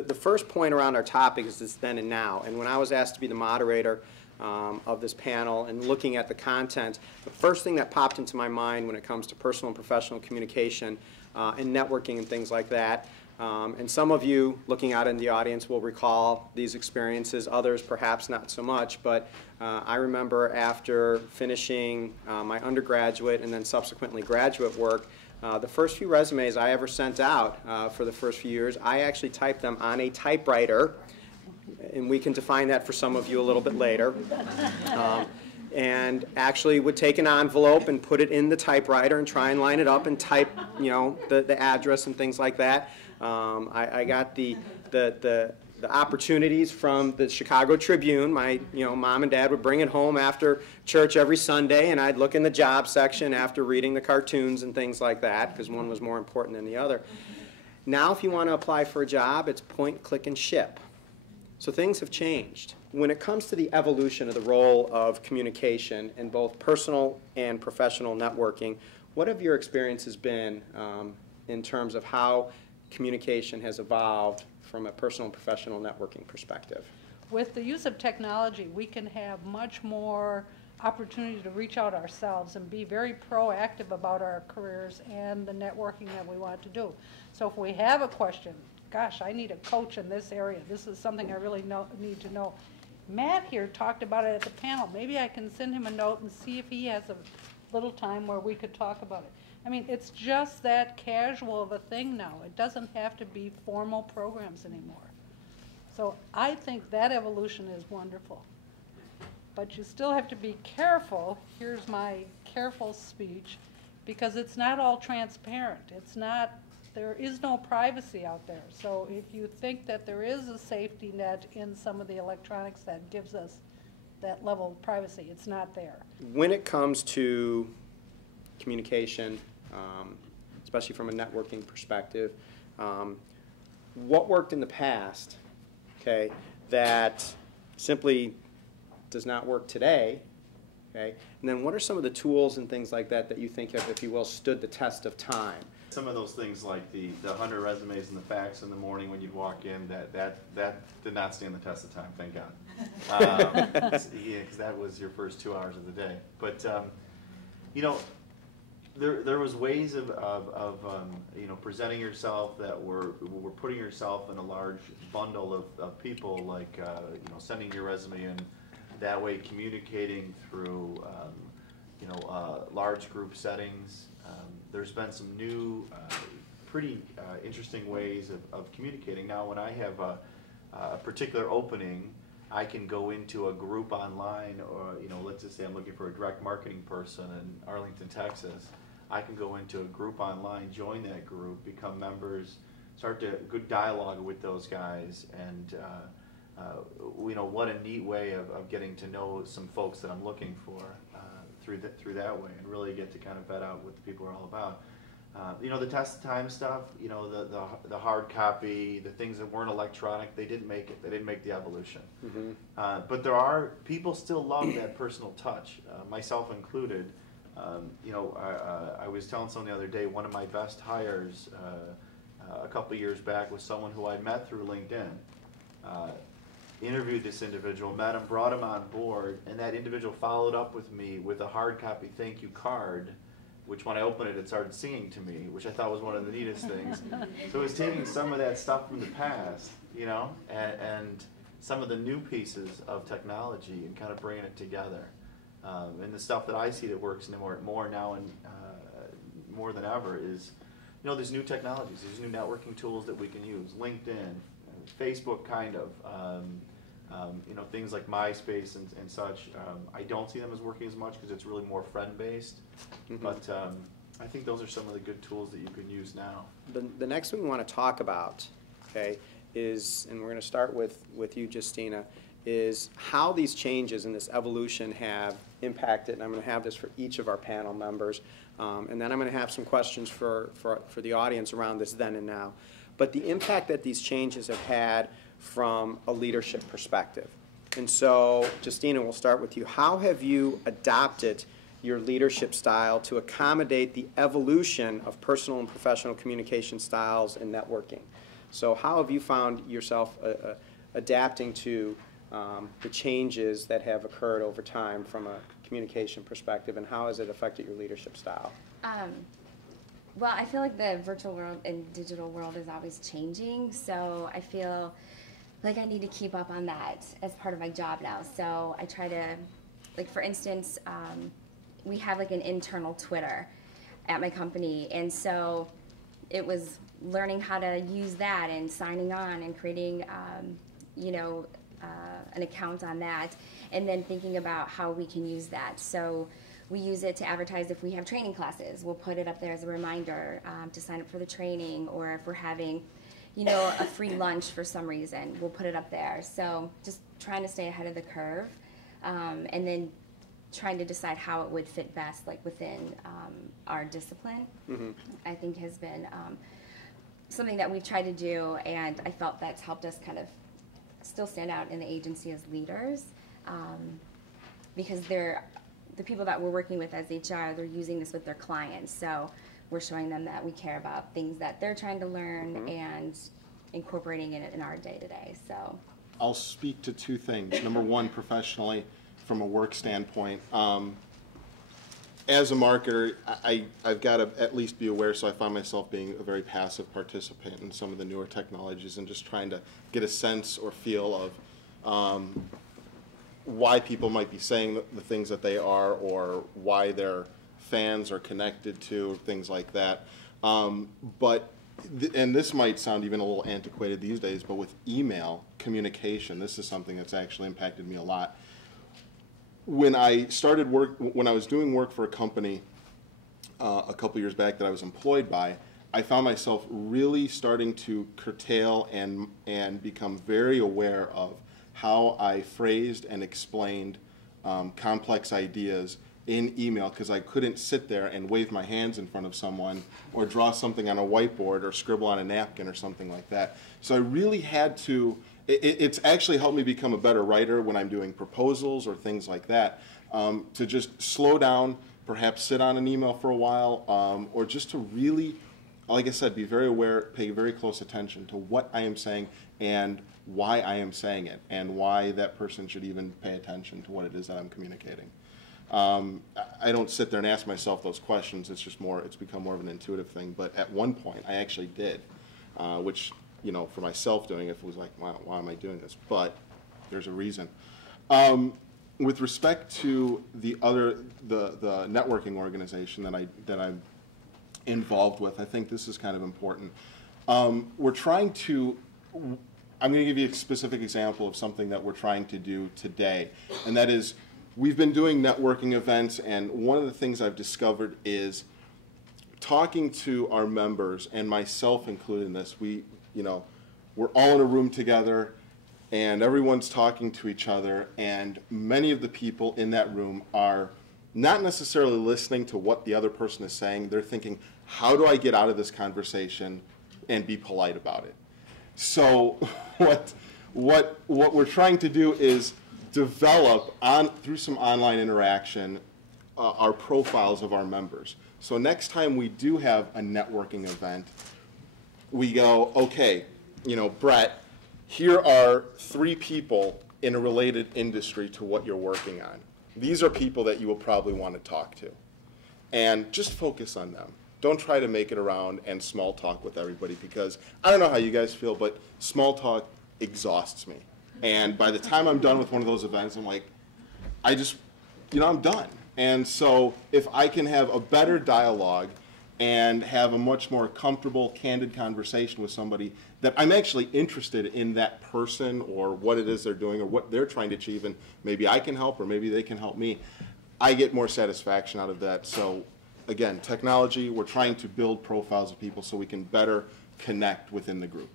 the first point around our topic is this then and now. And when I was asked to be the moderator of this panel and looking at the content, the first thing that popped into my mind when it comes to personal and professional communication and networking and things like that, and some of you looking out in the audience will recall these experiences, others perhaps not so much, but I remember after finishing my undergraduate and then subsequently graduate work, the first few resumes I ever sent out for the first few years, I actually typed them on a typewriter, and we can define that for some of you a little bit later, and actually would take an envelope and put it in the typewriter and try and line it up and type, you know, the address and things like that. I got the opportunities from the Chicago Tribune. My mom and dad would bring it home after church every Sunday, and I'd look in the job section after reading the cartoons and things like that, because one was more important than the other. Now if you want to apply for a job, it's point, click, and ship. So things have changed. When it comes to the evolution of the role of communication in both personal and professional networking, what have your experiences been in terms of how communication has evolved from a personal and professional networking perspective? With the use of technology, we can have much more opportunity to reach out ourselves and be very proactive about our careers and the networking that we want to do. So if we have a question, gosh, I need a coach in this area, this is something I really need to know. Matt here talked about it at the panel. Maybe I can send him a note and see if he has a little time where we could talk about it. I mean, it's just that casual of a thing now. It doesn't have to be formal programs anymore. So I think that evolution is wonderful. But you still have to be careful. Here's my careful speech, because it's not all transparent. It's not, there is no privacy out there. So if you think that there is a safety net in some of the electronics that gives us that level of privacy, it's not there. When it comes to communication, especially from a networking perspective, what worked in the past, okay, that simply does not work today, okay, and then what are some of the tools and things like that that you think have, if you will, stood the test of time? Some of those things like the 100 resumes and the fax in the morning when you'd walk in, that did not stand the test of time, thank God. Yeah, because that was your first 2 hours of the day. But you know, there was ways of you know, presenting yourself that were putting yourself in a large bundle of people, like you know, sending your resume in, that way communicating through you know, large group settings. There's been some new, pretty interesting ways of communicating. Now, when I have a particular opening, I can go into a group online, or, you know, let's just say I'm looking for a direct marketing person in Arlington, Texas. I can go into a group online, join that group, become members, start to good dialogue with those guys, and you know, what a neat way of getting to know some folks that I'm looking for through that way, and really get to kind of vet out what the people are all about. You know, the test of time stuff, you know, the hard copy, the things that weren't electronic, they didn't make it. They didn't make the evolution. Mm-hmm. But there are, people still love that personal touch, myself included. You know, I was telling someone the other day, one of my best hires a couple years back was someone who I met through LinkedIn. Interviewed this individual, met him, brought him on board, and that individual followed up with me with a hard copy thank you card, which when I opened it, it started singing to me, which I thought was one of the neatest things. So it was taking some of that stuff from the past, you know, and some of the new pieces of technology and kind of bringing it together. And the stuff that I see that works more now and more than ever is, you know, there's new technologies, there's new networking tools that we can use, LinkedIn, Facebook kind of, you know, things like MySpace and such. I don't see them as working as much because it's really more friend-based, mm-hmm. But I think those are some of the good tools that you can use now. The next thing we want to talk about, okay, is, and we're going to start with you, Justina, is how these changes and this evolution have impacted, and I'm going to have this for each of our panel members, and then I'm going to have some questions for the audience around this then and now. But the impact that these changes have had from a leadership perspective. And so, Justina, we'll start with you. How have you adopted your leadership style to accommodate the evolution of personal and professional communication styles and networking? So how have you found yourself adapting to the changes that have occurred over time from a communication perspective, and how has it affected your leadership style? Well, I feel like the virtual world and digital world is always changing, so I feel like I need to keep up on that as part of my job now. So I try to, like for instance, we have like an internal Twitter at my company, and so it was learning how to use that and signing on and creating, an account on that, and then thinking about how we can use that. So we use it to advertise if we have training classes. We'll put it up there as a reminder to sign up for the training, or if we're having, a free lunch for some reason, we'll put it up there. So just trying to stay ahead of the curve, and then trying to decide how it would fit best, like within our discipline, I think has been something that we've tried to do, and I felt that's helped us kind of still stand out in the agency as leaders, because the people that we're working with as HR, they're using this with their clients, so we're showing them that we care about things that they're trying to learn and incorporating it in our day-to-day. So I'll speak to two things. Number one, professionally, from a work standpoint, as a marketer, I've got to at least be aware, so I find myself being a very passive participant in some of the newer technologies and just trying to get a sense or feel of why people might be saying the things that they are, or why their fans are connected to, things like that. And this might sound even a little antiquated these days, but with email communication, this is something that's actually impacted me a lot. When I started when I was doing work for a company a couple years back that I was employed by, I found myself really starting to curtail and become very aware of how I phrased and explained complex ideas in email, because I couldn't sit there and wave my hands in front of someone or draw something on a whiteboard or scribble on a napkin or something like that. So I really had to, it's actually helped me become a better writer when I'm doing proposals or things like that, to just slow down, perhaps sit on an email for a while, or just to really, like I said, be very aware, pay very close attention to what I am saying and why I am saying it, and why that person should even pay attention to what it is that I'm communicating. I don't sit there and ask myself those questions. It's just it's become more of an intuitive thing. But at one point, I actually did, which, for myself doing it was like, wow, why am I doing this? But there's a reason. With respect to the networking organization that I'm involved with, I think this is kind of important. We're trying to, I'm going to give you a specific example of something that we're trying to do today, and that is, we've been doing networking events, and one of the things I've discovered is talking to our members, and myself included in this. We're all in a room together, and everyone's talking to each other, and many of the people in that room are not necessarily listening to what the other person is saying. They're thinking, how do I get out of this conversation and be polite about it? So what we're trying to do is develop, through some online interaction, our profiles of our members. So next time we do have a networking event, we go, okay, Brett, here are 3 people in a related industry to what you're working on. These are people that you will probably want to talk to. And just focus on them. Don't try to make it around and small talk with everybody, because I don't know how you guys feel, but small talk exhausts me. And by the time I'm done with one of those events, I'm like, I'm done. And so if I can have a better dialogue and have a much more comfortable, candid conversation with somebody that I'm actually interested in that person or what it is they're doing or what they're trying to achieve, and maybe I can help or maybe they can help me, I get more satisfaction out of that. So again, technology, we're trying to build profiles of people so we can better connect within the group.